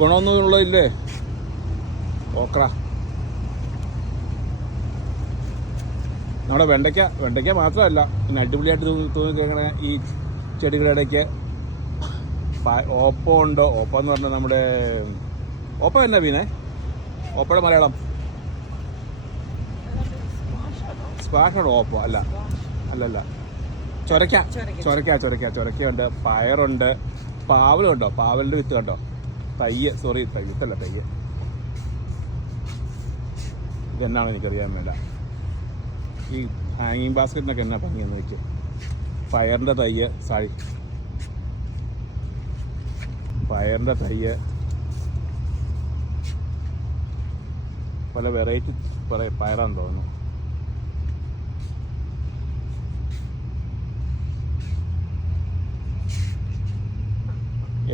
ഗുണമൊന്നുമില്ലേ okra. നമ്മുടെ വെണ്ടയ്ക്ക മാത്രമല്ല, പിന്നെ അടിപൊളിയായിട്ട് തോന്നി കേൾക്കണ ഈ ചെടികളുടെ ഇടയ്ക്ക് ഓപ്പോ ഉണ്ടോ. ഓപ്പോ എന്ന് പറഞ്ഞാൽ നമ്മുടെ ഓപ്പോ എന്നാ പിന്നെ ഓപ്പോയുടെ മലയാളം സ്ക്വാഷാണോ? ഓപ്പോ അല്ലല്ല ചൊരക്കയുണ്ട്, പയറുണ്ട്, പാവലുണ്ടോ, പാവലിൻ്റെ വിത്ത് കണ്ടോ, വിത്തല്ല തയ്യ്. ഇതെന്നാണ് എനിക്കറിയാൻ വേണ്ട. ഈ ഹാങ്ങിങ് ബാസ്ക്കറ്റിനൊക്കെ എന്നാ ഭംഗിയെന്ന് വെച്ച് പയറിൻ്റെ തയ്യ് പല വെറൈറ്റി പയറാന്ന് തോന്നുന്നു.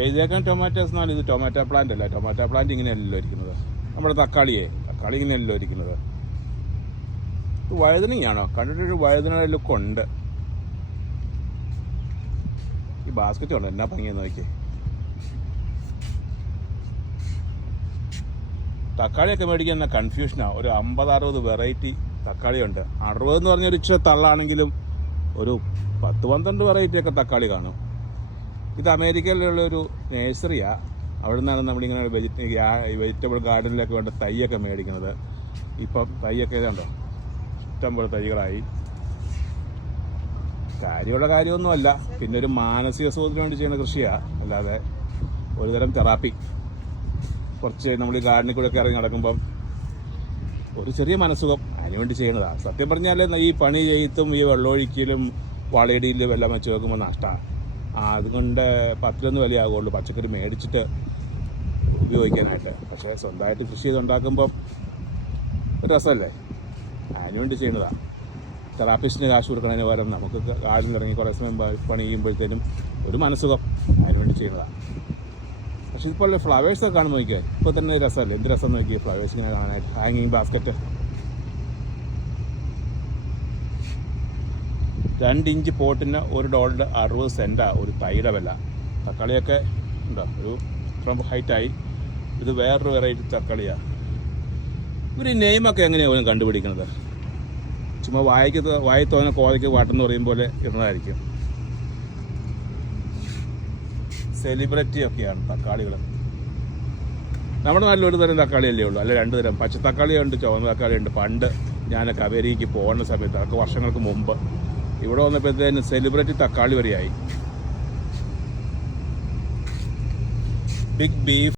എഴുതിയേക്കാൻ ടൊമാറ്റോസ് എന്നാൽ ഇത് ടൊമാറ്റോ പ്ലാന്റ് അല്ല. ടൊമാറ്റോ പ്ലാന്റ് ഇങ്ങനെയല്ലല്ലോ ഇരിക്കുന്നത്. നമ്മുടെ തക്കാളി ഇങ്ങനെയല്ലോ ഇരിക്കുന്നത്. ഇത് വഴുതനയാണോ? കണ്ടിട്ടൊരു വഴുതനയുടെ ലുക്കുണ്ട്. ഈ ബാസ്ക്കറ്റ് ഉണ്ട്, എന്നാ ഭംഗിയെന്ന് നോക്കിയേ. തക്കാളിയൊക്കെ മേടിക്കാൻ എന്നാ കൺഫ്യൂഷനാണ്. ഒരു 50-60 വെറൈറ്റി തക്കാളിയുണ്ട്. 60 എന്ന് പറഞ്ഞൊരു ഇച്ചിരി തള്ളാണെങ്കിലും ഒരു 10-12 വെറൈറ്റിയൊക്കെ തക്കാളി കാണും. ഇത് അമേരിക്കയിലുള്ളൊരു നേഴ്സറിയാണ്. അവിടെ നിന്നാണ് നമ്മളിങ്ങനെ വെജിറ്റബിൾ ഗാർഡനിലൊക്കെ വേണ്ട തൈയൊക്കെ മേടിക്കുന്നത്. ഇപ്പം തൈയൊക്കെ ഇതുണ്ടോ, ഇഷ്ടംപോലെ തൈകളായി. കാര്യമൊന്നുമല്ല, പിന്നെ ഒരു മാനസിക സുഖത്തിന് വേണ്ടി ചെയ്യുന്ന കൃഷിയാണ്. അല്ലാതെ ഒരുതരം തെറാപ്പി. കുറച്ച് നമ്മൾ ഈ ഗാർഡനിൽ കൂടെ ഒക്കെ ഇറങ്ങി നടക്കുമ്പം ഒരു ചെറിയ മനസ്സുഖം അതിനുവേണ്ടി ചെയ്യുന്നതാണ്. സത്യം പറഞ്ഞാൽ ഈ പണി ചെയ്ത്തും ഈ വെള്ളമൊഴിക്കലും വളയിടിയിലും എല്ലാം വെച്ച് നോക്കുമ്പോൾ നഷ്ടമാണ്. അതുകൊണ്ട് 10 വിലയാകുള്ളൂ പച്ചക്കറി മേടിച്ചിട്ട് ഉപയോഗിക്കാനായിട്ട്. പക്ഷേ സ്വന്തമായിട്ട് കൃഷി ചെയ്തുണ്ടാക്കുമ്പം ഒരു രസമല്ലേ, അതിനുവേണ്ടി ചെയ്യുന്നതാണ്. തെറാപ്പിസ്റ്റിന് കാശ് കൊടുക്കുന്നതിന് പകരം നമുക്ക് ഗാർഡനിലിറങ്ങി കുറേ സമയം പണി ചെയ്യുമ്പോഴത്തേനും ഒരു മനസ്സുഖം അതിനുവേണ്ടി ചെയ്യുന്നതാണ്. പക്ഷേ ഇപ്പോൾ ഫ്ലവേഴ്സൊക്കെ കാണുമ്പോൾ നോക്കിയാൽ ഇപ്പോൾ തന്നെ രസമല്ലേ, എന്ത് രസം നോക്കിയാൽ ഫ്ലവേഴ്സ് ഇങ്ങനെ കാണാനായിട്ട്. ഹാങ്ങിങ് ബാസ്ക്കറ്റ് 2 ഇഞ്ച് പോട്ടിന് $1 60 ഒരു തൈയുടെ വില. തക്കാളിയൊക്കെ ഉണ്ടോ, ഒരു ഇത്ര ഹൈറ്റായി. ഇത് വേറൊരു വെറൈറ്റി തക്കാളിയാണ്. ഇവർ ഈ നെയിമൊക്കെ എങ്ങനെയാണ് കണ്ടുപിടിക്കുന്നത്? ചുമ്മാ വായി തോന്നുന്ന കോതയ്ക്ക് വാട്ടെന്ന് പറയും പോലെ ഇടുന്നതായിരിക്കും. സെലിബ്രിറ്റി ഒക്കെയാണ് തക്കാളികൾ. നമ്മുടെ നാട്ടിലൊരു തരം തക്കാളിയല്ലേ ഉള്ളൂ, അല്ല 2 തരം. പച്ച തക്കാളിയുണ്ട്, ചുവന്ന തക്കാളിയുണ്ട്. പണ്ട് ഞാൻ കവേരിക്ക് പോകുന്ന സമയത്ത്, അതൊക്കെ വർഷങ്ങൾക്ക് മുമ്പ്, ഇവിടെ വന്നപ്പോഴത്തേന് സെലിബ്രിറ്റി തക്കാളി വരെയായി. Big beef